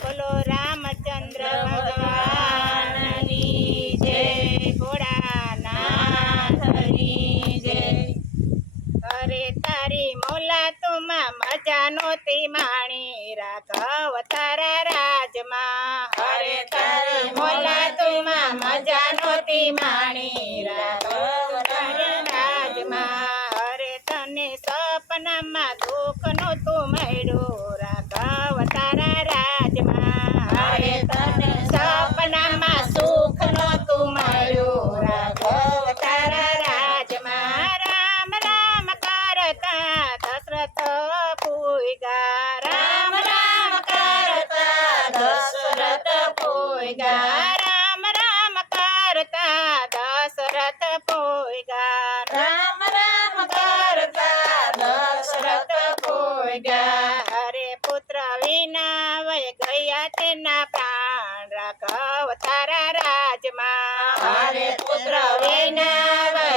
બોલો રામચંદ્ર ભગવાનની જય, ભોળાનાથની જય। અરે તારી મોલા તુમાં મજા નોતી માણી, રાઘવ તારા રાજમાં। અરે તારી મોલા તુમાં મજા નોતી માણી, રાઘવ તારા રાજમાં। અરે તને સપનામાં દુઃખ નહોતું મળ્યું, રાઘવ તારા રાજમાં। અરે તને સપનામાં સુખ નહોતું મળ્યું, રાઘવ તારા રાજમાં। રામ રામ કરતા દશરથ પૂગ્યા, રામ રામ કરતા દશરથ પૂગ્યા, રામ રામ કરતા દશરથ પૂગ્યા, રામ રામ કરતા દશરથ પૂગ્યા। અરે પુત્ર વિના વય ગયા તેના પ્રાણ, રાઘવ તારા રાજમાં। અરે પુત્ર વિના વય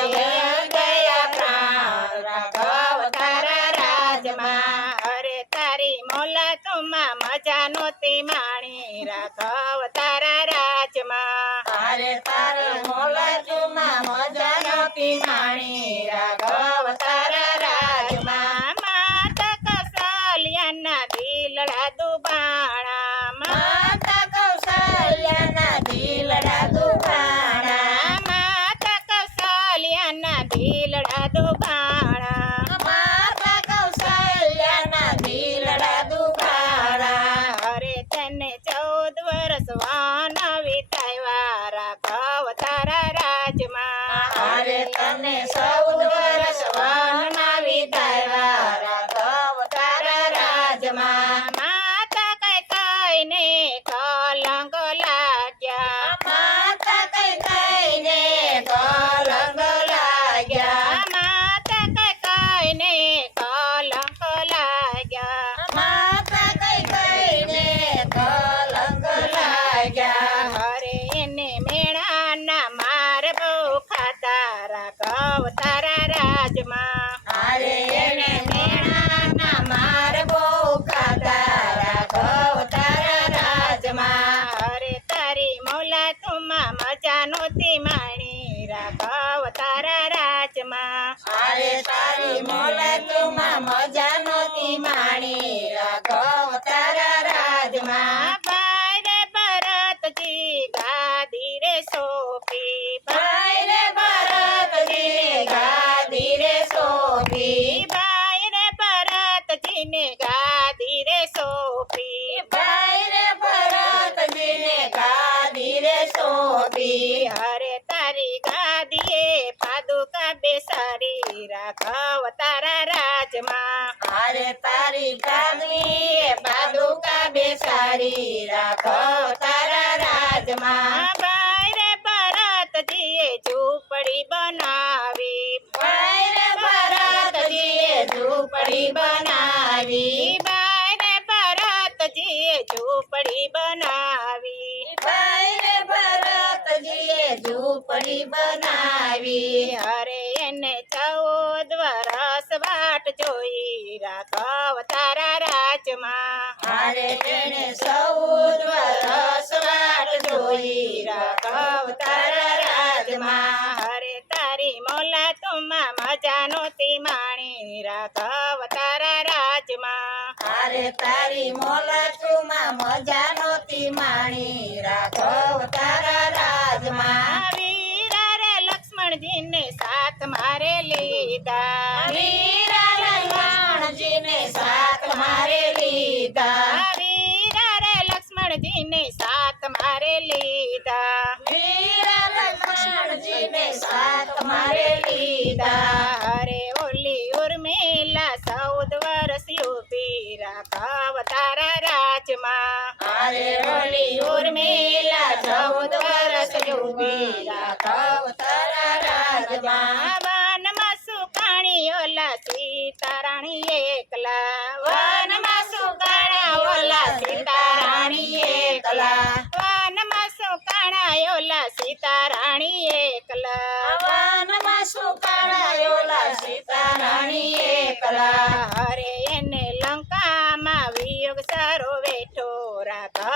ગયા પ્રાણ, રાઘવ તારા રાજમાં। અરે તારી મોલા તુમાં મજા નોતી માણી, રાઘવ તારા રાજમાં। અરે તારી મોલા તુમાં મજા નોતી માણી, રાઘવ તારા રાજમાં। માતા કૌશલ્યાના દિલડા દુબાણા, માતા કૌશલ્યાના દિલડા દુબાણા, માતા કૌશલ્યાના દિલડા દુબાણા, માતા કૌશલ્યાના દિલડા દુબાણા। અરે તને 14 વર્ષ વાન વિતાવ્યા, રાઘવ તારા રાજમાં। અરે તને 14 વર્ષ વાન વિતાવ્યા, રાઘવ તારા રાજમાં। માતા કઈ કઈને કલંક લાગ્યા, માતા કઈ કઈને કલંક લાગ્યા, માતા કઈ કઈને કલંક લાગ્યા, માતા કઈ કઈને કલંક લાગ્યા। અરે એને મેણાના માર બહુ ખાતા, રાઘવ તારા રાજમાં। અરે એને મેણાના માર બહુ ખાતા, રાઘવ તારા રાજમાં। અરે તારી મોલા તુમાં મજા નોતી માણી, રાઘવ તારા રાજમાં। અરે તારી મોલા તુમાં મજા નોતી માણી, રાઘવ તારા રાજમાં। ભાઈ રે ભરતજી ગાદી રે સોંપી, ભાઈ રે ભરતજી ગાદી રે સોંપી, ભાઈ રે ભરતજીને ગાદી રે સોંપી, ભાઈ રે ભરતજીને ગાદી રે સોંપી। અરે તારી ગાદીએ પાદુકા બેસાડી, રાઘવ તારા રાજમાં। અરે તારી ગાદીએ પાદુકા બેસાડી, રાઘવ તારા રાજમાં। ભાઈ રે ભરતજીએ ઝૂંપડી બનાવી, ભાઈ રે ભરતજીએ ઝૂંપડી બનાવી, ભાઈ રે ભરતજીએ ઝૂંપડી બનાવી, ભાઈ રે ભરતજીએ ઝૂંપડી બનાવી। અરે એને 14 વર્ષ વાટ જોઈ, રાઘવ તારા રાજમાં। અરે એને 14 વર્ષ વાટ જોઈ, રાઘવ તારા રાજમાં। અરે તારી મોલા તુમાં મજા નોતી માણી, રાઘવ તારા રાજમાં। અરે તારી મોલા તુમાં મજા નોતી માણી, રાઘવ તારા રાજમાં। વીરા રે લક્ષ્મણજીને સાથ મારે લીધા, વીરા રે લક્ષ્મણજીને સાથ મારે લીધા, વીરા રે લક્ષ્મણજીને સાથ મારે લીધા, વીરા રે લક્ષ્મણજીને સાથ મારે લીધા। અરે ઓલી ઉર્મિલા 14 વર્ષ ઊભી, રાઘવ તારા રાજમાં। અરે ઓલી ઉર્મિલા 14 વર્ષ ઊભી, રાઘવ તારા રાજમાં। વનમાં સુકાણી ઓલા સીતારાણી એકલા, વનમાં સુકાણા ઓલા સીતારાણી એકલા, વનમાં સુકાણા ઓલા સીતારાણી એકલા, વનમાં સુકાણા ઓલા સીતારાણી એકલા। અરે એને લંકામાં વિયોગ સારો વેઠો, રાઘવ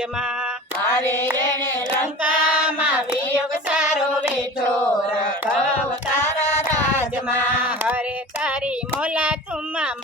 રાજમાં અરે એને લંકામાં વિયોગ સારો વેઠો રાઘવ તારા રાજમાં. હરે તારી મોલા તુમ્મા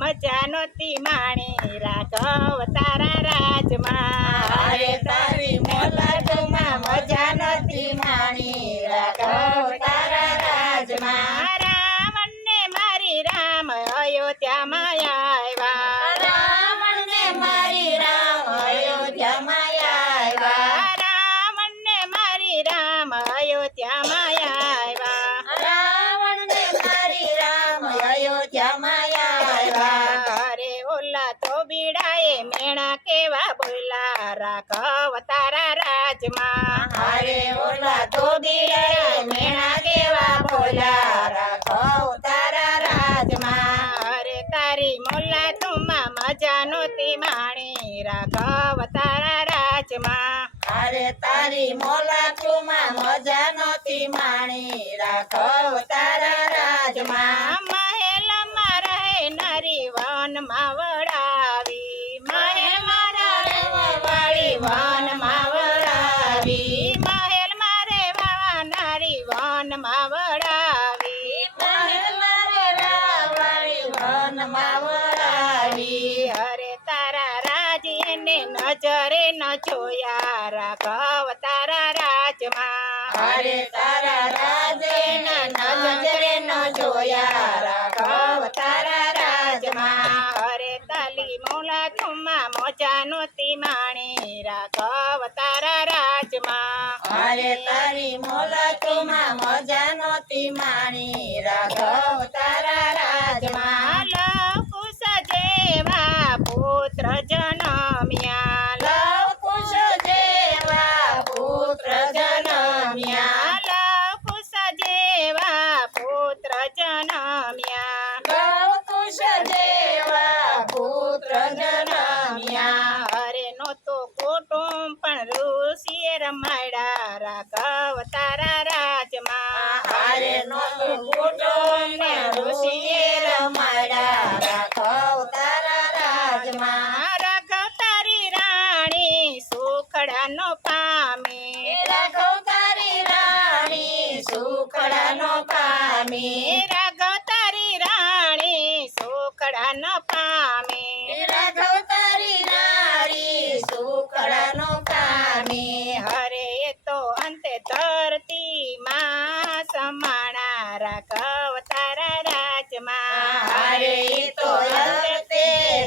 મજા નોતી માણી રાઘવ તારા રાજમાં. અરે તારી મોલાટમાં મજા નથી માણી રાઘવ તારા રાજમાં. રાવણને મારી રામ અયોધ્યામાં આવ્યા. રાવણને મારી રામ અયોધ્યામાં આવ્યા. રાવણને મારી રામ અયોધ્યામાં આવ્યા. રાવણને મારી રામ અયોધ્યામાં આવ્યા. અરે ઓલા તો બીડાએ મેણા કેવા બોલા રાઘવ તારા રાજમાં. અરે ઓલા તો બીડાએ મેણા કેવા બોલ્યા રાઘવ તારા રાજમાં. અરે તારી મોલા તુમ્મા મજા નોતી માણી રાઘવ તારા રાજમાં. અરે તારી મોલાટમાં મજા નહોતી માણી રાઘવ તારા રાજમાં. મહેલમાં રહે નારી વનમાં વડાવી. મહેલમાં રહેવા વાળી વનમાં વળાવી. મહેલમાં રહેવા નારી વનમાં વડાવી. મહેલમાં રહેવા વાળી વનમાં વળાવી. અરે તારા રાજ એને નજરે ન જોયા રાઘવ તારા રાજમાં. અરે તારા રાજેના નજરે ન જોયા રાઘવ તારા રાજમાં. અરે તાલી મોલા તુમ્મા મજા નોતી માણી રાઘવ તારા રાજમાં. અરે તારી મોલાટમાં મજા નહોતી માણી રાઘવ તારા રાજમાં. લવકુશ જેવા પુત્ર જન્મ્યા. લવકુશ જેવા પુત્ર જન્મ્યા. લવકુશ જેવા પુત્ર જન્મ્યા. લવકુશ જેવા પુત્ર જન્મ્યા. અરે નહોતો કુટુંબ પણ ઋષિએ રમાડ્યા રાઘવ તારા રાજમાં. અરે નહોતું કુટુંબ ને ઋષિએ રમાડ્યા રાઘવ તારા રાજમાં. રાઘવ તારી રાણી સુખડાનો પામી. રાઘવ તારી રાણી સુખડાનો પામી. રાઘવ તારી રાણી સુખડાનો પામી. રાઘવ તારી નારી સુખડાનો પામી. હરે એ તો અંતે ધરતી માં સમાણા રાઘવ તારા રાજમાં. અરે ઈ તો અંતે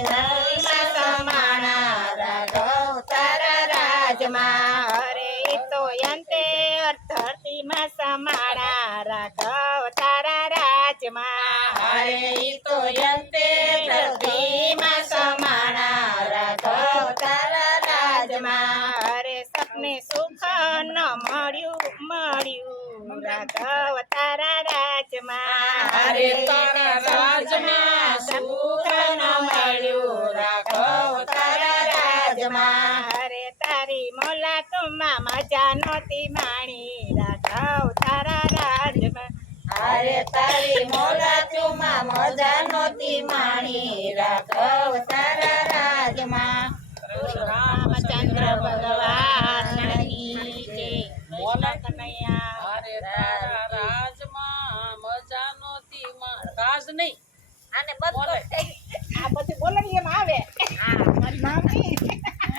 ધર્મમાં સમાણા રાઘવ તારા રાજમાં. હરે એ તો અંતે ધરતીમાં સમાણા રાઘવ તારા રાજમાં. અરે ઈ તો અંતે ધરતીમાં સમાણા રાઘવ તારા રાજમાં. અરે સપને સુખ ન મળ્યું રાઘવ તારા રાજમાં. અરે તારા રાજમાં સુખ ન મળ્યું રાઘવ તારા રાજમાં. અરે તારી મોલા તુમ્મા મજા નોતી માણી રાઘવ તારા રાજમાં. અરે તારી મોલાચુમાં મજા નહોતી માણી રાઘવ તારા રાજમાં. રામચંદ્ર ભગવાનની જય. મોલા કનૈયા. અરે તારા રાજમાં મજા નહોતી રાજ નહીં આને બધું આ બધું બોલણી એમ આવે. મારી નામ નહીં.